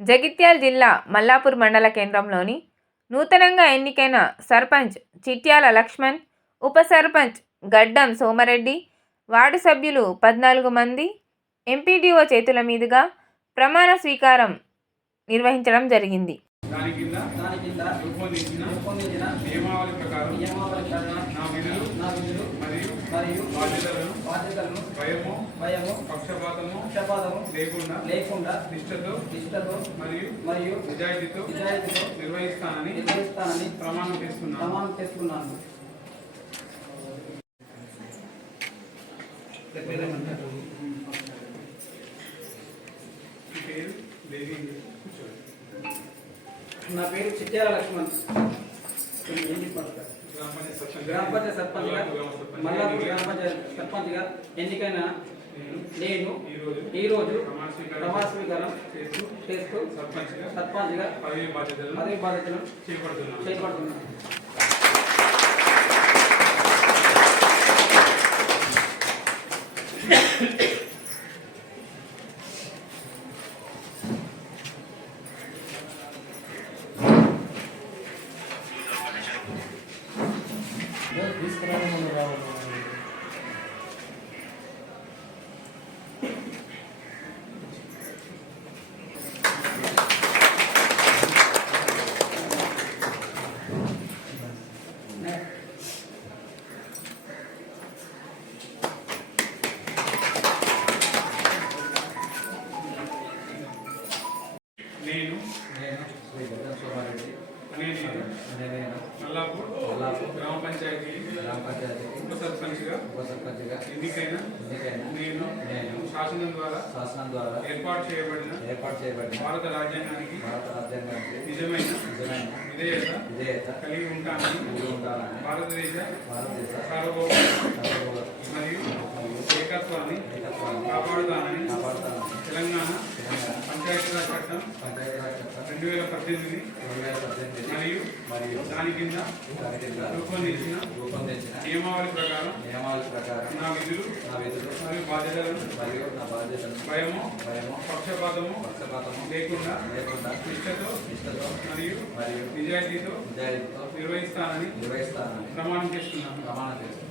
జగిత్యాల జిల్లా మల్లాపూర్ మండల కేంద్రంలోని నూతనంగా ఎన్నికైన సర్పంచ్ చిట్యాల లక్ష్మణ్ ఉప సర్పంచ్ గడ్డం సోమరెడ్డి వార్డు సభ్యులు పద్నాలుగు మంది ఎంపీడీఓ చేతుల మీదుగా ప్రమాణ స్వీకారం నిర్వహించడం జరిగింది. దాని కింద దాని కింద రూపొందించిన రూపొందించిన నియమావళి ప్రకారం నియమావళి ప్రకారం నా విధులు నా విధులు మరియు మరియు బాధ్యతలను బాధ్యతలను భయము భయము పక్షపాతము పక్షపాతము లేకుండా లేకుండా నిష్ఠతో నిష్ఠతో మరియు మరియు నిజాయితీతో నిజాయితీతో నిర్వహిస్తానని నిర్వహిస్తానని ప్రమాణం చేస్తున్నాను. ప్రమాణం దేవి? నా పేరు చిట్యాల లక్ష్మణ్ ఏం చెప్పాలి సార్? గ్రామ పంచాయతీ సర్పంచ్ గ్రామ పంచాయత్ సర్పంచ్గా మల్లాపూర్ గ్రామ పంచాయత్ సర్పంచ్గా ఎన్నికైన నేను ఈరోజు ప్రమాణ స్వీకారం చేస్తూ సర్పంచ్గా పదవి బాధ్యతలను పదవి చేపడుతున్నాను చేపడుతున్నాను నేను నేను శ్రీ గడ్డం సోమారెడ్డి. గ్రామ పంచాయతీ గ్రామ పంచాయతీ ఉప సర్పంచ్గా ఉప సర్పంచ్గా ఎన్నికైన ఎన్నికైన నేను నేను శాసనం ద్వారా శాసనం ద్వారా ఏర్పాటు చేయబడిన ఏర్పాటు చేయబడిన భారత రాజ్యాంగానికి భారత రాజ్యాంగానికి నిజమైన నిజమైన విధేయత విధేయత కలిగి ఉంటానని కలిగి ఉంటానని భారతదేశ భారతదేశ సార్వభౌమ మరియు ఏకత్వాన్ని ఏకత్వాన్ని కాపాడుతానని కాపాడుతానని తెలంగాణ తెలంగాణ పంచాయతీరాజ్ చట్టం చట్టం రెండు వేల పద్దెనిమిది మరియు మరియు దాని కింద రూపొందించిన రూపొందించిన నియమావళి ప్రకారం నియమాల ప్రకారం నా విధులు నా విధులు మరియు బాధ్యతలను మరియు నా బాధ్యతను భయము భయము పక్షపాతము పక్షపాతము లేకుండా లేకుండా నిష్ఠతో నిష్ఠతో మరియు మరియు నిజాయితీతో నిజాయితీతో నిర్వహిస్తానని నిర్వహిస్తానని ప్రమాణం చేస్తున్నాను. ప్రమాణం చేస్తున్నాను.